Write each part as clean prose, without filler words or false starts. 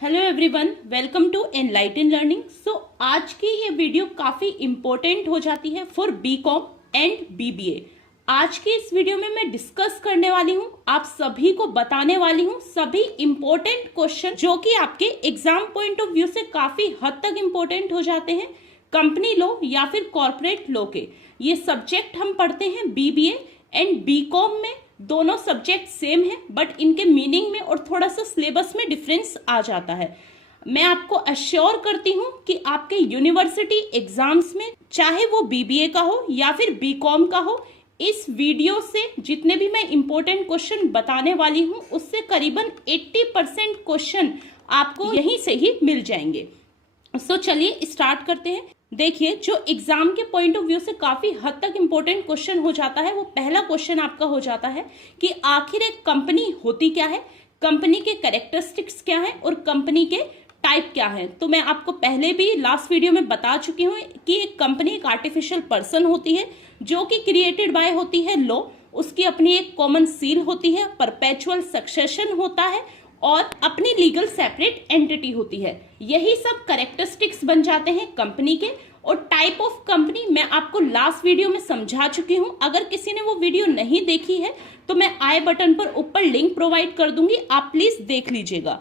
Hello everyone, welcome to Enlighten Learning. आज की ये वीडियो काफी इंपॉर्टेंट हो जाती है फॉर बीकॉम एंड बीबीए। आज की इस वीडियो में मैं डिस्कस करने वाली हूँ, आप सभी को बताने वाली हूँ सभी इंपॉर्टेंट क्वेश्चन जो कि आपके एग्जाम पॉइंट ऑफ व्यू से काफी हद तक इंपॉर्टेंट हो जाते हैं। कंपनी लॉ या फिर कॉर्पोरेट लॉ के ये सब्जेक्ट हम पढ़ते हैं बीबीए एंड बीकॉम में। दोनों सब्जेक्ट सेम है बट इनके मीनिंग में और थोड़ा सा सिलेबस में डिफरेंस आ जाता है। मैं आपको अश्योर करती हूँ कि आपके यूनिवर्सिटी एग्जाम्स में चाहे वो बीबीए का हो या फिर बीकॉम का हो, इस वीडियो से जितने भी मैं इंपॉर्टेंट क्वेश्चन बताने वाली हूँ उससे करीबन 80% क्वेश्चन आपको यहीं से ही मिल जाएंगे। चलिए स्टार्ट करते हैं। देखिए, जो एग्जाम के पॉइंट ऑफ व्यू से काफी हद तक इंपॉर्टेंट क्वेश्चन हो जाता है, वो पहला क्वेश्चन आपका हो जाता है कि आखिर एक कंपनी होती क्या है, कंपनी के कैरेक्टरिस्टिक्स क्या है और कंपनी के टाइप क्या है। तो मैं आपको पहले भी लास्ट वीडियो में बता चुकी हूँ कि एक कंपनी एक आर्टिफिशियल पर्सन होती है जो कि क्रिएटेड बाय होती है लॉ, उसकी अपनी एक कॉमन सील होती है, परपेचुअल सक्सेशन होता है और अपनी लीगल सेपरेट एंटिटी होती है। यही सब कैरेक्टरिस्टिक्स बन जाते हैं कंपनी के। और टाइप ऑफ कंपनी मैं आपको लास्ट वीडियो में समझा चुकी हूं। अगर किसी ने वो वीडियो नहीं देखी है तो मैं आई बटन पर ऊपर लिंक प्रोवाइड कर दूंगी, आप प्लीज देख लीजिएगा।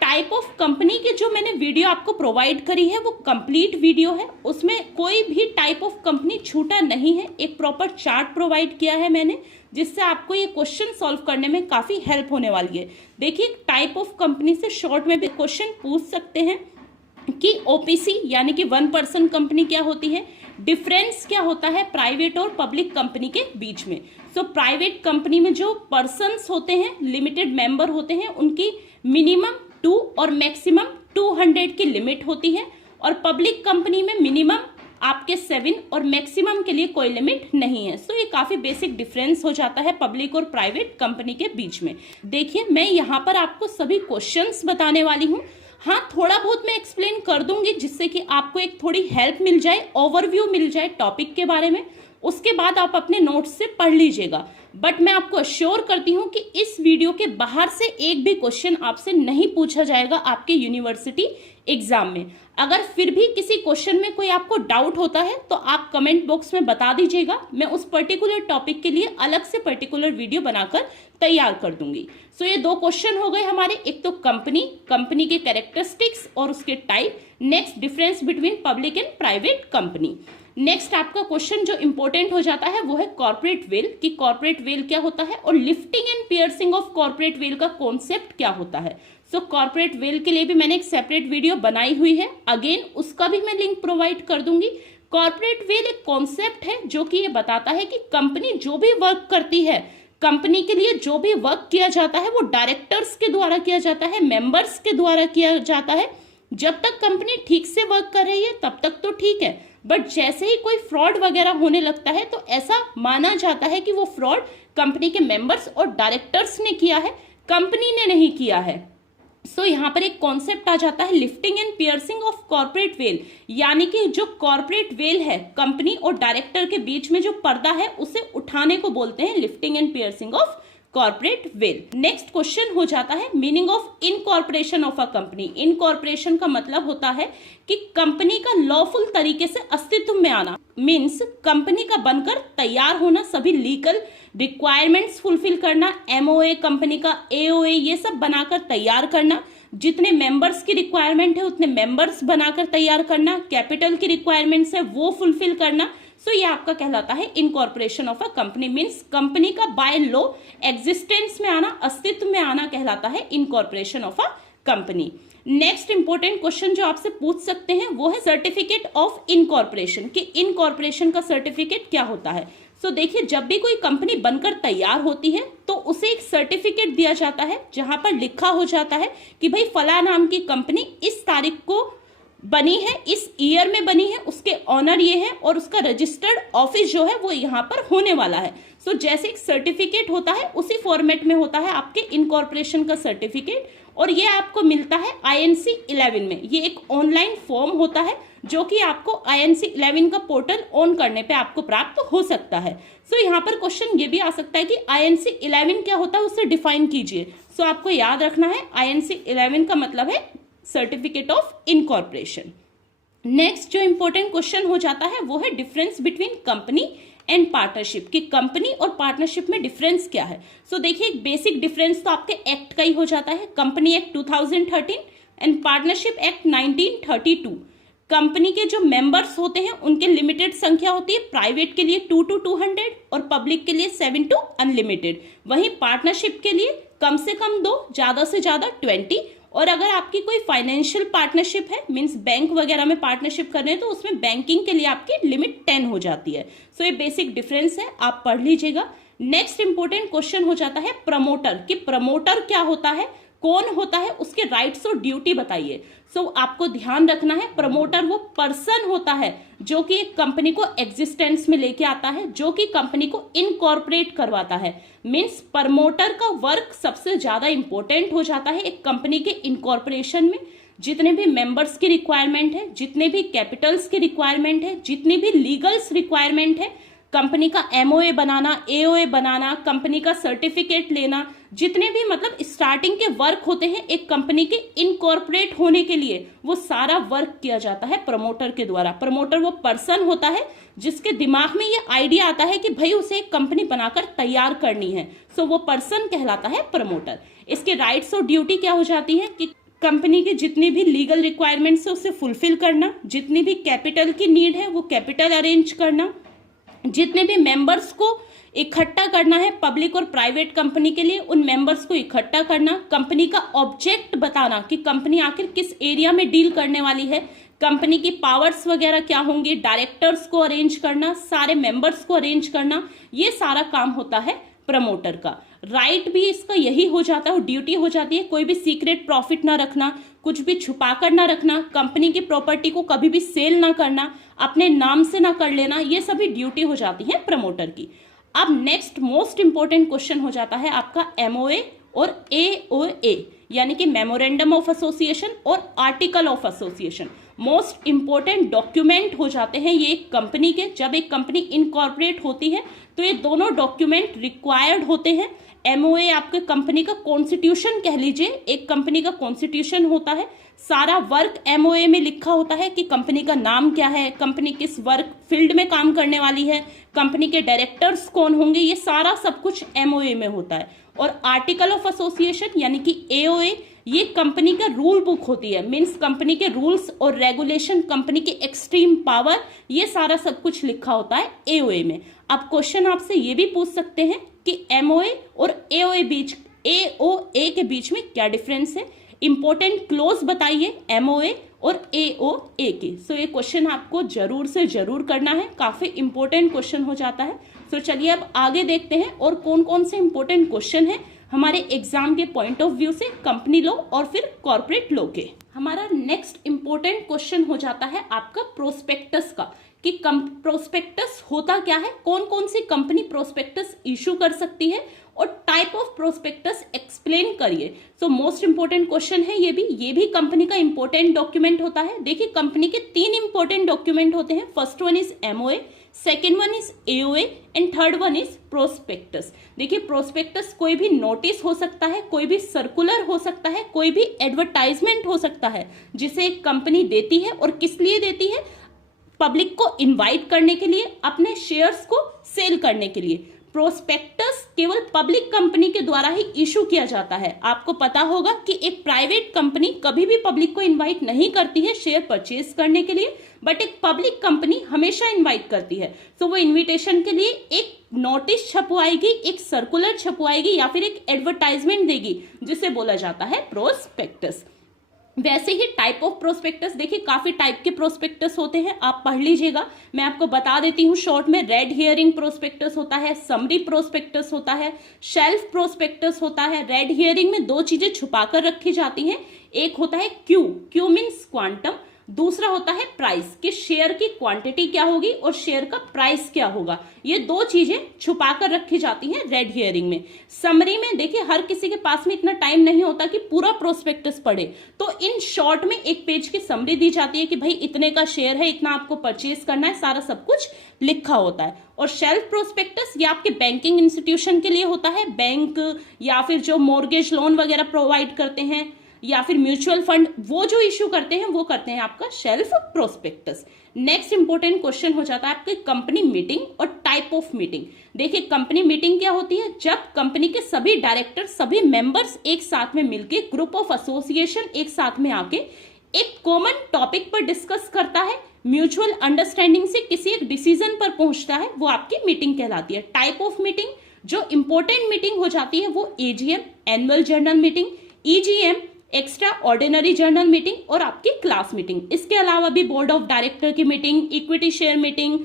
टाइप ऑफ कंपनी के जो मैंने वीडियो आपको प्रोवाइड करी है वो कंप्लीट वीडियो है, उसमें कोई भी टाइप ऑफ कंपनी छूटा नहीं है। एक प्रॉपर चार्ट प्रोवाइड किया है मैंने जिससे आपको ये क्वेश्चन सॉल्व करने में काफी हेल्प होने वाली है। देखिए, टाइप ऑफ कंपनी से शॉर्ट में भी क्वेश्चन पूछ सकते हैं कि ओपीसी यानी कि वन पर्सन कंपनी क्या होती है, डिफरेंस क्या होता है प्राइवेट और पब्लिक कंपनी के बीच में। प्राइवेट कंपनी में जो पर्सन्स होते हैं, लिमिटेड मेंबर होते हैं, उनकी मिनिमम 2 और मैक्सिमम 200 की लिमिट होती है और पब्लिक कंपनी में मिनिमम आपके 7 और मैक्सिमम के लिए कोई लिमिट नहीं है। ये काफी बेसिक डिफरेंस हो जाता है पब्लिक और प्राइवेट कंपनी के बीच में। देखिए, मैं यहाँ पर आपको सभी क्वेश्चंस बताने वाली हूँ। हाँ, थोड़ा बहुत मैं एक्सप्लेन कर दूंगी जिससे कि आपको एक थोड़ी हेल्प मिल जाए, ओवरव्यू मिल जाए टॉपिक के बारे में। उसके बाद आप अपने नोट्स से पढ़ लीजिएगा। बट मैं आपको अश्योर करती हूँ कि इस वीडियो के बाहर से एक भी क्वेश्चन आपसे नहीं पूछा जाएगा आपके यूनिवर्सिटी एग्जाम में। अगर फिर भी किसी क्वेश्चन में कोई आपको डाउट होता है तो आप कमेंट बॉक्स में बता दीजिएगा, मैं उस पर्टिकुलर टॉपिक के लिए अलग से पर्टिकुलर वीडियो बनाकर तैयार कर दूंगी। ये 2 क्वेश्चन हो गए हमारे, एक तो कंपनी के कैरेक्टरिस्टिक्स और उसके type. Next, difference between public and private company. Next आपका क्वेश्चन जो इंपॉर्टेंट हो जाता है वो है कॉर्पोरेट वेल, कि कॉर्पोरेट वेल क्या होता है और lifting and piercing of corporate veil का कॉन्सेप्ट क्या होता है। कॉर्पोरेट वेल के लिए भी मैंने एक सेपरेट वीडियो बनाई हुई है, अगेन उसका भी मैं लिंक प्रोवाइड कर दूंगी। कॉर्पोरेट वेल एक कॉन्सेप्ट है जो कि ये बताता है कि कंपनी जो भी वर्क करती है, कंपनी के लिए जो भी वर्क किया जाता है वो डायरेक्टर्स के द्वारा किया जाता है, मेंबर्स के द्वारा किया जाता है। जब तक कंपनी ठीक से वर्क कर रही है तब तक तो ठीक है, बट जैसे ही कोई फ्रॉड वगैरह होने लगता है तो ऐसा माना जाता है कि वो फ्रॉड कंपनी के मेंबर्स और डायरेक्टर्स ने किया है, कंपनी ने नहीं किया है। यहाँ पर एक कॉन्सेप्ट आ जाता है lifting and piercing of corporate veil, यानी कि जो कॉर्पोरेट वेल है, कंपनी और डायरेक्टर के बीच में जो पर्दा है उसे उठाने को बोलते हैं lifting and piercing of corporate veil. Next question हो जाता है meaning of incorporation of a company. Incorporation का मतलब होता है कि कंपनी का लॉफुल तरीके से अस्तित्व में आना, मीन्स कंपनी का बनकर तैयार होना, सभी लीगल रिक्वायरमेंट्स फुलफिल करना, एमओए कंपनी का, एओए ये सब बनाकर तैयार करना, जितने मेंबर्स की रिक्वायरमेंट है उतने मेंबर्स बनाकर तैयार करना, कैपिटल की रिक्वायरमेंट्स है वो फुलफिल करना। ये आपका कहलाता है incorporation of a company, means company का बाय लॉ एग्जिस्टेंस में आना, अस्तित्व में आना कहलाता है incorporation of a company. Next important question जो आपसे पूछ सकते हैं वो है सर्टिफिकेट ऑफ इनकॉर्पोरेशन, कि इनकॉर्पोरेशन का सर्टिफिकेट क्या होता है। देखिए, जब भी कोई कंपनी बनकर तैयार होती है तो उसे एक सर्टिफिकेट दिया जाता है जहां पर लिखा हो जाता है कि भाई फला नाम की कंपनी इस तारीख को बनी है, इस ईयर में बनी है, उसके ऑनर ये है और उसका रजिस्टर्ड ऑफिस जो है वो यहाँ पर होने वाला है। जैसे एक सर्टिफिकेट होता है उसी फॉर्मेट में होता है आपके इनकॉर्पोरेशन का सर्टिफिकेट, और ये आपको मिलता है INC 11 में। ये एक ऑनलाइन फॉर्म होता है जो कि आपको INC 11 का पोर्टल ऑन करने पे आपको प्राप्त हो सकता है। यहाँ पर क्वेश्चन ये भी आ सकता है कि INC 11 क्या होता है, उसे डिफाइन कीजिए। आपको याद रखना है INC 11 का मतलब है सर्टिफिकेट ऑफ इनकॉर्पोरेशन। नेक्स्ट जो इंपॉर्टेंट क्वेश्चन हो जाता है वो है difference between company and partnership, कि कंपनी और पार्टनरशिप में डिफरेंस क्या है। सो देखिए एक बेसिक डिफरेंस तो आपके एक्ट का ही हो जाता है, company act 2013 and partnership act 1932। Company के जो मेंबर्स होते हैं उनके लिमिटेड संख्या होती है, प्राइवेट के लिए 2 to 200 और पब्लिक के लिए 7 to अनलिमिटेड। वहीं पार्टनरशिप के लिए कम से कम 2, ज्यादा से ज्यादा 20। और अगर आपकी कोई फाइनेंशियल पार्टनरशिप है, मींस बैंक वगैरह में पार्टनरशिप कर रहे हैं, तो उसमें बैंकिंग के लिए आपकी लिमिट 10 हो जाती है। सो ये बेसिक डिफरेंस है, आप पढ़ लीजिएगा। नेक्स्ट इंपॉर्टेंट क्वेश्चन हो जाता है प्रमोटर, कि प्रमोटर क्या होता है, कौन होता है, उसके राइट्स और ड्यूटी बताइए। सो आपको ध्यान रखना है, प्रमोटर वो पर्सन होता है जो कि एक कंपनी को एग्जिस्टेंस में लेके आता है, जो कि कंपनी को इनकॉर्पोरेट करवाता है। मींस प्रमोटर का वर्क सबसे ज्यादा इंपॉर्टेंट हो जाता है एक कंपनी के इनकॉर्पोरेशन में। जितने भी मेंबर्स की रिक्वायरमेंट है, जितने भी कैपिटल्स की रिक्वायरमेंट है, जितनी भी लीगल्स रिक्वायरमेंट है, कंपनी का एमओए बनाना, एओए बनाना, कंपनी का सर्टिफिकेट लेना, जितने भी मतलब स्टार्टिंग के वर्क होते हैं एक कंपनी के इनकॉर्पोरेट होने के लिए, वो सारा वर्क किया जाता है प्रमोटर के द्वारा। प्रमोटर वो पर्सन होता है जिसके दिमाग में ये आइडिया आता है कि भाई उसे एक कंपनी बनाकर तैयार करनी है, सो वो पर्सन कहलाता है प्रमोटर। इसके राइट्स और ड्यूटी क्या हो जाती है कि कंपनी की जितनी भी लीगल रिक्वायरमेंट्स है उसे फुलफिल करना, जितनी भी कैपिटल की नीड है वो कैपिटल अरेंज करना, जितने भी मेंबर्स को इकट्ठा करना है पब्लिक और प्राइवेट कंपनी के लिए, उन मेंबर्स को इकट्ठा करना, कंपनी का ऑब्जेक्ट बताना कि कंपनी आखिर किस एरिया में डील करने वाली है, कंपनी की पावर्स वगैरह क्या होंगे, डायरेक्टर्स को अरेंज करना, सारे मेंबर्स को अरेंज करना, ये सारा काम होता है प्रमोटर का। राइट भी इसका यही हो जाता है, ड्यूटी हो जाती है कोई भी सीक्रेट प्रॉफिट ना रखना, कुछ भी छुपा कर ना रखना, कंपनी की प्रॉपर्टी को कभी भी सेल ना करना, अपने नाम से ना कर लेना, ये सभी ड्यूटी हो जाती है प्रमोटर की। अब नेक्स्ट मोस्ट इंपॉर्टेंट क्वेश्चन हो जाता है आपका एमओए और एओए, यानी कि मेमोरेंडम ऑफ एसोसिएशन और article of association. Most important document हो जाते हैं ये एक कंपनी के। जब एक कंपनी इनकॉर्पोरेट होती है तो ये दोनों डॉक्यूमेंट रिक्वायर्ड होते हैं। एमओए आपके कंपनी का कॉन्स्टिट्यूशन कह लीजिए, एक कंपनी का कॉन्स्टिट्यूशन होता है। सारा वर्क एमओए में लिखा होता है कि कंपनी का नाम क्या है, कंपनी किस वर्क फील्ड में काम करने वाली है, कंपनी के डायरेक्टर्स कौन होंगे, ये सारा सब कुछ एमओए में होता है। और आर्टिकल ऑफ एसोसिएशन यानी कि एओए, ये कंपनी का रूल बुक होती है। मींस कंपनी के रूल्स और रेगुलेशन, कंपनी की एक्सट्रीम पावर, ये सारा सब कुछ लिखा होता है एओए में। अब क्वेश्चन आपसे ये भी पूछ सकते हैं कि एमओए और एओए के बीच में क्या डिफरेंस है। इंपॉर्टेंट क्लोज बताइए एमओए और एओए के। सो ये क्वेश्चन आपको जरूर से जरूर करना है, काफी इंपॉर्टेंट क्वेश्चन हो जाता है। सो चलिए अब आगे देखते हैं और कौन कौन से इंपॉर्टेंट क्वेश्चन है हमारे एग्जाम के पॉइंट ऑफ व्यू से, कंपनी लॉ और फिर कॉर्पोरेट लॉ के। हमारा नेक्स्ट इंपॉर्टेंट क्वेश्चन हो जाता है आपका प्रोस्पेक्टस का, कि प्रोस्पेक्टस होता क्या है, कौन कौन सी कंपनी प्रोस्पेक्टस इशू कर सकती है और टाइप ऑफ प्रोस्पेक्टस एक्सप्लेन करिए। सो मोस्ट इंपॉर्टेंट क्वेश्चन है ये भी कंपनी का इंपॉर्टेंट डॉक्यूमेंट होता है। देखिए कंपनी के 3 इंपॉर्टेंट डॉक्यूमेंट होते हैं। First one is MOA, second one is AOA and third one is prospectus. देखिए प्रोस्पेक्टस कोई भी नोटिस हो सकता है, कोई भी सर्कुलर हो सकता है, कोई भी एडवर्टाइजमेंट हो सकता है जिसे एक कंपनी देती है। और किस लिए देती है? पब्लिक को इनवाइट करने के लिए, अपने शेयर्स को सेल करने के लिए। प्रोस्पेक्टस केवल पब्लिक कंपनी के द्वारा ही इशू किया जाता है। आपको पता होगा कि एक प्राइवेट कंपनी कभी भी पब्लिक को इनवाइट नहीं करती है शेयर परचेज करने के लिए, बट एक पब्लिक कंपनी हमेशा इनवाइट करती है। तो वो इनविटेशन के लिए एक नोटिस छपवाएगी, एक सर्कुलर छपवाएगी या फिर एक एडवर्टाइजमेंट देगी, जिसे बोला जाता है प्रोस्पेक्टस। वैसे ही टाइप ऑफ प्रोस्पेक्टस, देखिए काफी टाइप के प्रोस्पेक्टस होते हैं, आप पढ़ लीजिएगा। मैं आपको बता देती हूँ शॉर्ट में। रेड हियरिंग प्रोस्पेक्टस होता है, समरी प्रोस्पेक्टस होता है, शेल्फ प्रोस्पेक्टस होता है। रेड हियरिंग में 2 चीजें छुपाकर रखी जाती हैं। एक होता है क्यू मीन्स क्वांटम, दूसरा होता है प्राइस, कि शेयर की क्वांटिटी क्या होगी और शेयर का प्राइस क्या होगा। ये 2 चीजें छुपाकर रखी जाती हैं रेड हियरिंग में। समरी में देखिए हर किसी के पास में इतना टाइम नहीं होता कि पूरा प्रोस्पेक्टस पढ़े, तो इन शॉर्ट में एक पेज की समरी दी जाती है कि भाई इतने का शेयर है, इतना आपको परचेज करना है, सारा सब कुछ लिखा होता है। और शेल्फ प्रोस्पेक्टस ये आपके बैंकिंग इंस्टीट्यूशन के लिए होता है, बैंक या फिर जो मॉर्गेज लोन वगैरह प्रोवाइड करते हैं, या फिर म्यूचुअल फंड, वो जो इश्यू करते हैं वो करते हैं आपका shelf prospectus. Next important question हो जाता है आपके कंपनी मीटिंग और टाइप ऑफ मीटिंग। देखिए कंपनी मीटिंग क्या होती है, जब कंपनी के सभी डायरेक्टर, सभी मेंबर्स एक साथ में मिलके, ग्रुप ऑफ एसोसिएशन एक साथ में आके एक कॉमन टॉपिक पर डिस्कस करता है, म्यूचुअल अंडरस्टैंडिंग से किसी एक डिसीजन पर पहुंचता है, वो आपकी मीटिंग कहलाती है। टाइप ऑफ मीटिंग, जो इंपॉर्टेंट मीटिंग हो जाती है वो AGM, annual general meeting, EGM, extra ordinary general meeting और आपकी क्लास मीटिंग। इसके अलावा भी बोर्ड ऑफ डायरेक्टर की meeting, equity share meeting,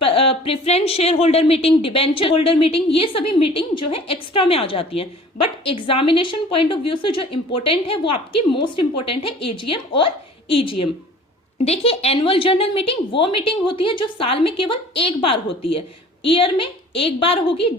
preference share holder meeting, debenture holder meeting, ये सभी मीटिंग जो है एक्स्ट्रा में आ जाती है। But examination point of view से जो इंपॉर्टेंट है वो आपकी मोस्ट इंपॉर्टेंट है एजीएम और ईजीएम। देखिए एनुअल जनरल मीटिंग वो मीटिंग होती है जो साल में केवल एक बार होती है, ईयर में एक बार होगी।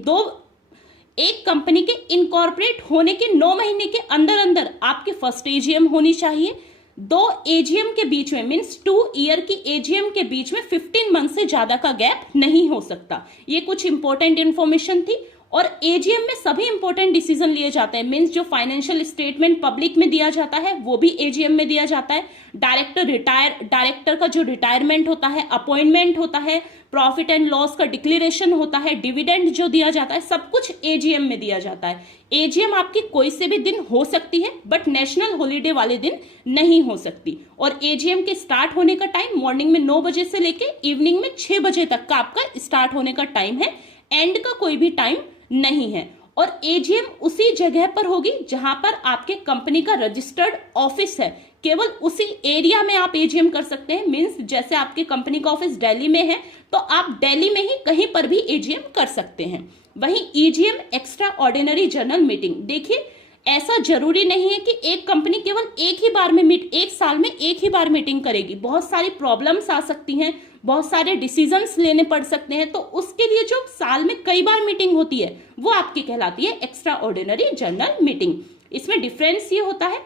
एक कंपनी के इनकॉर्पोरेट होने के 9 महीने के अंदर अंदर आपके फर्स्ट एजीएम होनी चाहिए। 2 एजीएम के बीच में, मीन्स 2 ईयर की एजीएम के बीच में 15 मंथ से ज्यादा का गैप नहीं हो सकता। ये कुछ इंपॉर्टेंट इंफॉर्मेशन थी। और एजीएम में सभी इंपॉर्टेंट डिसीजन लिए जाते हैं, मीन्स जो फाइनेंशियल स्टेटमेंट पब्लिक में दिया जाता है वो भी एजीएम में दिया जाता है। डायरेक्टर का जो रिटायरमेंट होता है, अपॉइंटमेंट होता है, प्रॉफिट एंड लॉस का डिक्लेरेशन होता है, डिविडेंड जो दिया जाता है, सब कुछ एजीएम में दिया जाता है। एजीएम आपकी कोई से भी दिन हो सकती है, बट नेशनल हॉलीडे वाले दिन नहीं हो सकती। और एजीएम के स्टार्ट होने का टाइम मॉर्निंग में 9 बजे से लेके इवनिंग में 6 बजे तक का आपका स्टार्ट होने का टाइम है, एंड का कोई भी टाइम नहीं है। और एजीएम उसी जगह पर होगी जहां पर आपके कंपनी का रजिस्टर्ड ऑफिस है, केवल उसी एरिया में आप एजीएम कर सकते हैं। मींस जैसे आपकी कंपनी का ऑफिस दिल्ली में है तो आप दिल्ली में ही कहीं पर भी एजीएम कर सकते हैं। वहीं EGM, extra ordinary general meeting, देखिए ऐसा जरूरी नहीं है कि एक कंपनी केवल एक ही बार में एक साल में एक ही बार मीटिंग करेगी। बहुत सारी प्रॉब्लम्स आ सकती हैं, बहुत सारे डिसीजंस लेने पड़ सकते हैं, तो उसके लिए जो साल में कई बार मीटिंग होती है वो आपकी कहलाती है एक्स्ट्रा ऑर्डिनरी जनरल मीटिंग। इसमें डिफरेंस ये होता है,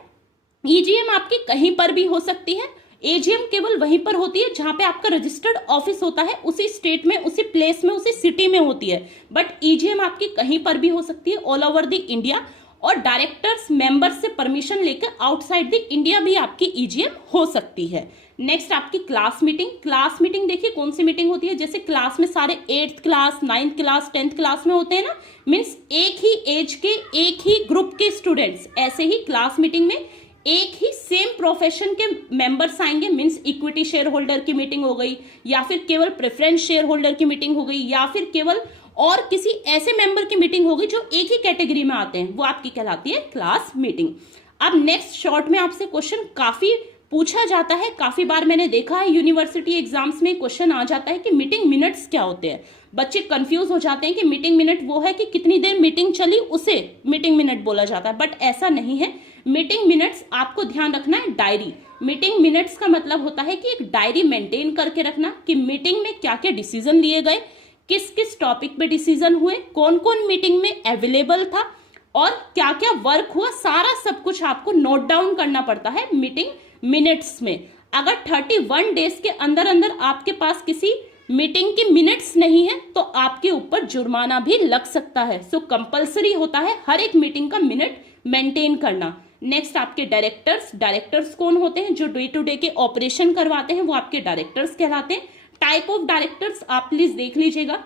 ईजीएम आपकी कहीं पर भी हो सकती है, एजीएम केवल वहीं पर होती है जहां पे आपका रजिस्टर्ड ऑफिस होता है, उसी स्टेट में, उसी प्लेस में, उसी सिटी में होती है। बट ईजीएम आपकी कहीं पर भी हो सकती है, ऑल ओवर द इंडिया। और डायरेक्टर्स मेंबर्स से परमिशन लेकर आउटसाइड द इंडिया भी आपकी ईजीएम हो सकती है। नेक्स्ट आपकी क्लास मीटिंग। क्लास मीटिंग देखिए कौन सी मीटिंग होती है, जैसे क्लास में सारे 8th class, 9th class, 10th class में होते हैं ना, मीन्स एक ही एज के, एक ही ग्रुप के स्टूडेंट्स, ऐसे ही क्लास मीटिंग में एक ही सेम प्रोफेशन के मेंबर्स आएंगे। मींस इक्विटी शेयर होल्डर की मीटिंग हो गई, या फिर केवल प्रेफरेंस शेयर होल्डर की मीटिंग हो गई, या फिर केवल और किसी ऐसे मेंबर की मीटिंग होगी जो एक ही कैटेगरी में आते हैं, वो आपकी कहलाती है क्लास मीटिंग। अब नेक्स्ट शॉर्ट में आपसे क्वेश्चन काफी पूछा जाता है, काफी बार मैंने देखा है यूनिवर्सिटी एग्जाम्स में क्वेश्चन आ जाता है कि मीटिंग मिनट्स क्या होते हैं। बच्चे कंफ्यूज हो जाते हैं कि मीटिंग मिनट वो है कि कितनी देर मीटिंग चली उसे मीटिंग मिनट बोला जाता है, बट ऐसा नहीं है। मीटिंग मिनट्स आपको ध्यान रखना है डायरी। मीटिंग मिनट्स का मतलब होता है कि एक डायरी मेंटेन करके रखना कि मीटिंग में क्या क्या डिसीजन लिए गए, किस किस टॉपिक पे डिसीजन हुए, कौन कौन मीटिंग में अवेलेबल था और क्या क्या वर्क हुआ, सारा सब कुछ आपको नोट डाउन करना पड़ता है मीटिंग मिनट्स में। अगर 31 डेज के अंदर अंदर आपके पास किसी मीटिंग की मिनट्स नहीं है तो आपके ऊपर जुर्माना भी लग सकता है। सो कंपलसरी होता है हर एक मीटिंग का मिनट मेंटेन करना। नेक्स्ट आपके डायरेक्टर्स कौन होते हैं, जो डे टू डे के ऑपरेशन करवाते हैं, वो आपके डायरेक्टर्स कहलाते हैं। टाइप ऑफ डायरेक्टर्स आप प्लीज देख लीजिएगा,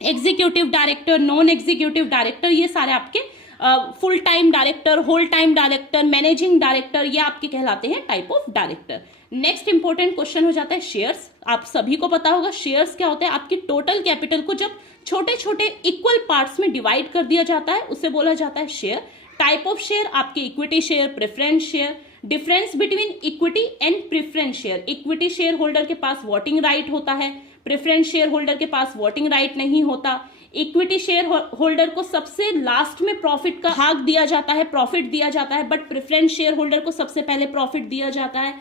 executive director, non executive director, ये सारे आपके full time director, whole time director, managing director, ये आपके कहलाते हैं type of director. Next important question हो जाता है शेयर्स। आप सभी को पता होगा शेयर्स क्या होते हैं। आपकी टोटल कैपिटल को जब छोटे छोटे इक्वल पार्ट्स में डिवाइड कर दिया जाता है उसे बोला जाता है शेयर। टाइप ऑफ शेयर आपके equity share, preference share. Difference between equity and preference share, equity share holder के पास वोटिंग राइट होता है, प्रेफरेंस शेयर होल्डर के पास वोटिंग राइट नहीं होता। इक्विटी शेयर होल्डर को सबसे लास्ट में प्रॉफिट का भाग दिया जाता है, प्रॉफिट दिया जाता है, बट प्रेफरेंस शेयर होल्डर को सबसे पहले प्रॉफिट दिया जाता है,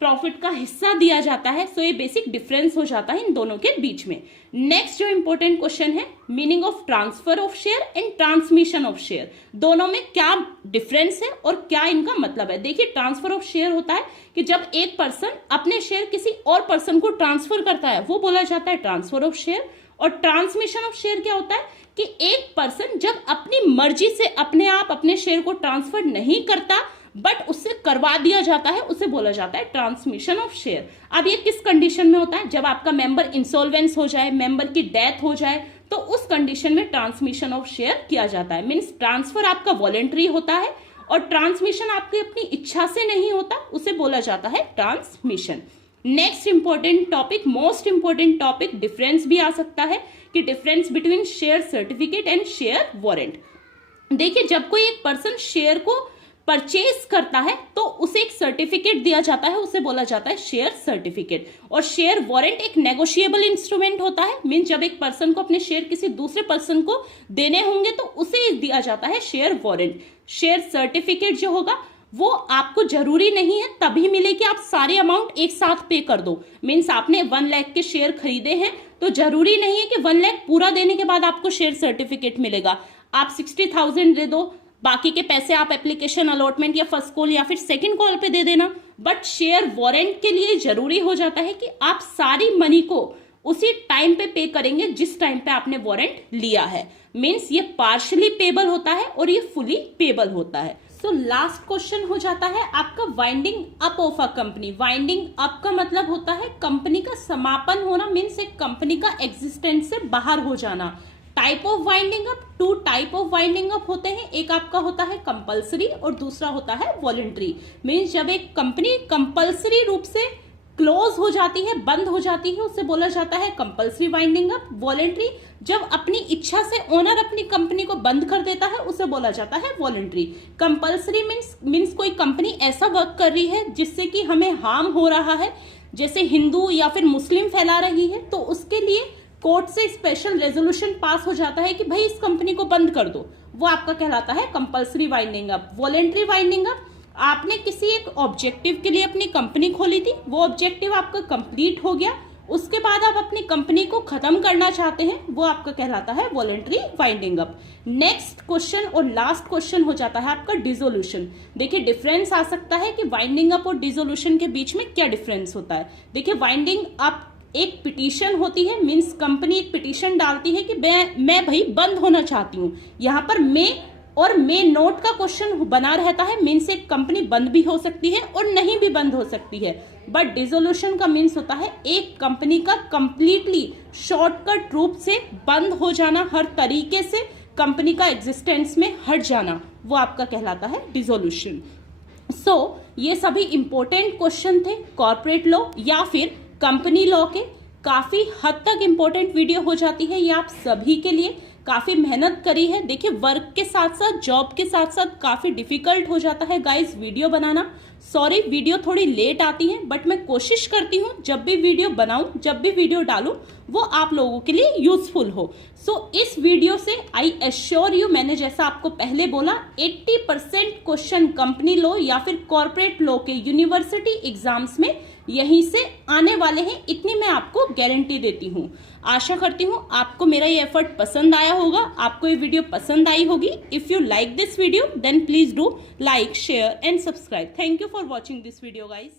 प्रॉफिट का हिस्सा दिया जाता है। सो ये बेसिक डिफरेंस हो जाता है इन दोनों के बीच में। नेक्स्ट जो इंपॉर्टेंट क्वेश्चन है, meaning of transfer of share and transmission of share, दोनों में क्या डिफरेंस है और क्या इनका मतलब है। देखिए ट्रांसफर ऑफ शेयर होता है कि जब एक पर्सन अपने शेयर किसी और पर्सन को ट्रांसफर करता है वो बोला जाता है ट्रांसफर ऑफ शेयर। और ट्रांसमिशन ऑफ शेयर क्या होता है कि एक पर्सन जब अपनी मर्जी से अपने आप अपने शेयर को ट्रांसफर नहीं करता बट उससे करवा दिया जाता है, उसे बोला जाता है ट्रांसमिशन ऑफ शेयर। अब ये किस कंडीशन में होता है? जब आपका मेंबर इंसॉल्वेंस हो जाए, मेंबर की डेथ हो जाए, तो उस कंडीशन में ट्रांसमिशन ऑफ शेयर किया जाता है। मीन्स ट्रांसफर आपका वॉलेंट्री होता है और ट्रांसमिशन आपकी अपनी इच्छा से नहीं होता, उसे बोला जाता है transmission. Next important topic, most important topic, difference भी आ सकता है कि difference between share certificate and share warrant. देखिए, जब कोई एक पर्सन शेयर को परचेज करता है तो उसे एक सर्टिफिकेट दिया जाता है, उसे बोला जाता है शेयर सर्टिफिकेट। और शेयर वारंट एक नेगोशिएबल इंस्ट्रूमेंट होता है। मीन जब एक पर्सन को अपने शेयर किसी दूसरे पर्सन को देने होंगे तो उसे दिया जाता है शेयर वारंट। शेयर सर्टिफिकेट जो होगा वो आपको जरूरी नहीं है तभी मिले कि आप सारे अमाउंट एक साथ पे कर दो। मीन्स आपने 1 लाख के शेयर खरीदे हैं तो जरूरी नहीं है कि 1 लाख पूरा देने के बाद आपको शेयर सर्टिफिकेट मिलेगा। आप 60,000 दे दो, बाकी के पैसे आप एप्लीकेशन अलॉटमेंट या फर्स्ट कॉल या फिर सेकंड कॉल पे दे देना। बट शेयर वारंट के लिए जरूरी हो जाता है कि आप सारी मनी को उसी टाइम पे करेंगे जिस टाइम पे आपने वारंट लिया है। मीन्स ये पार्शली पेबल होता है और ये फुली पेबल होता है। सो लास्ट क्वेश्चन हो जाता है आपका winding up of a company. Winding up का मतलब होता है कंपनी का समापन होना, मीन्स एक कंपनी का एग्जिस्टेंस से बाहर हो जाना। Type of winding up, 2 type of winding up होते हैं। एक आपका होता है कंपल्सरी और दूसरा होता है वॉलंटरी। मीन्स जब एक कंपनी कंपल्सरी रूप से क्लोज हो जाती है, बंद हो जाती है, उसे बोला जाता है कंपल्सरी वाइंडिंग अप। वॉलंटरी जब अपनी इच्छा से ओनर अपनी कंपनी को बंद कर देता है उसे बोला जाता है वॉलंटरी। कंपल्सरी मीन्स कोई कंपनी ऐसा वर्क कर रही है जिससे कि हमें हार्म हो रहा है, जैसे हिंदू या फिर मुस्लिम फैला रही है, तो उसके लिए कोर्ट से स्पेशल रेजोल्यूशन पास हो जाता है कि भाई इस कंपनी को बंद कर दो, वो आपका कहलाता है compulsory winding up. Voluntary winding up, आपने किसी एक ऑब्जेक्टिव के लिए अपनी कंपनी खोली थी, वो ऑब्जेक्टिव आपका कंप्लीट हो गया, उसके बाद आप अपनी कंपनी को खत्म करना चाहते हैं, वो आपका कहलाता है voluntary winding up. Next question और लास्ट क्वेश्चन हो जाता है आपका डिसोल्यूशन। देखिए, डिफरेंस आ सकता है कि वाइंडिंग अप और डिसोल्यूशन के बीच में क्या डिफरेंस होता है। देखिए, वाइंडिंग अप एक पिटीशन होती है, मीन्स कंपनी एक पिटीशन डालती है कि मैं भाई बंद होना चाहती हूँ। यहाँ पर मे और मे नोट का क्वेश्चन बना रहता है, मीन्स एक कंपनी बंद भी हो सकती है और नहीं भी बंद हो सकती है। बट डिसोल्यूशन का मीन्स होता है एक कंपनी का कंप्लीटली शॉर्टकट रूप से बंद हो जाना, हर तरीके से कंपनी का एग्जिस्टेंस में हट जाना, वो आपका कहलाता है डिसोल्यूशन। सो ये सभी इंपॉर्टेंट क्वेश्चन थे कॉर्पोरेट लॉ या फिर कंपनी लॉ के। काफी हद तक इंपॉर्टेंट वीडियो हो जाती है ये आप सभी के लिए। काफी मेहनत करी है। देखिए, वर्क के साथ साथ जॉब के साथ साथ काफी डिफिकल्ट हो जाता है गाइस वीडियो बनाना। सॉरी, वीडियो थोड़ी लेट आती है, बट मैं कोशिश करती हूँ जब भी वीडियो बनाऊं, जब भी वीडियो डालूं, वो आप लोगों के लिए यूजफुल हो। सो इस वीडियो से आई एश्योर यू, मैंने जैसा आपको पहले बोला, 80% क्वेश्चन कंपनी लॉ या फिर कॉर्पोरेट लॉ के यूनिवर्सिटी एग्जाम्स में यहीं से आने वाले हैं, इतनी मैं आपको गारंटी देती हूँ। आशा करती हूँ आपको मेरा ये एफर्ट पसंद आया होगा, आपको ये वीडियो पसंद आई होगी। If you like this video then please do like, share and subscribe. Thank you for watching this video guys.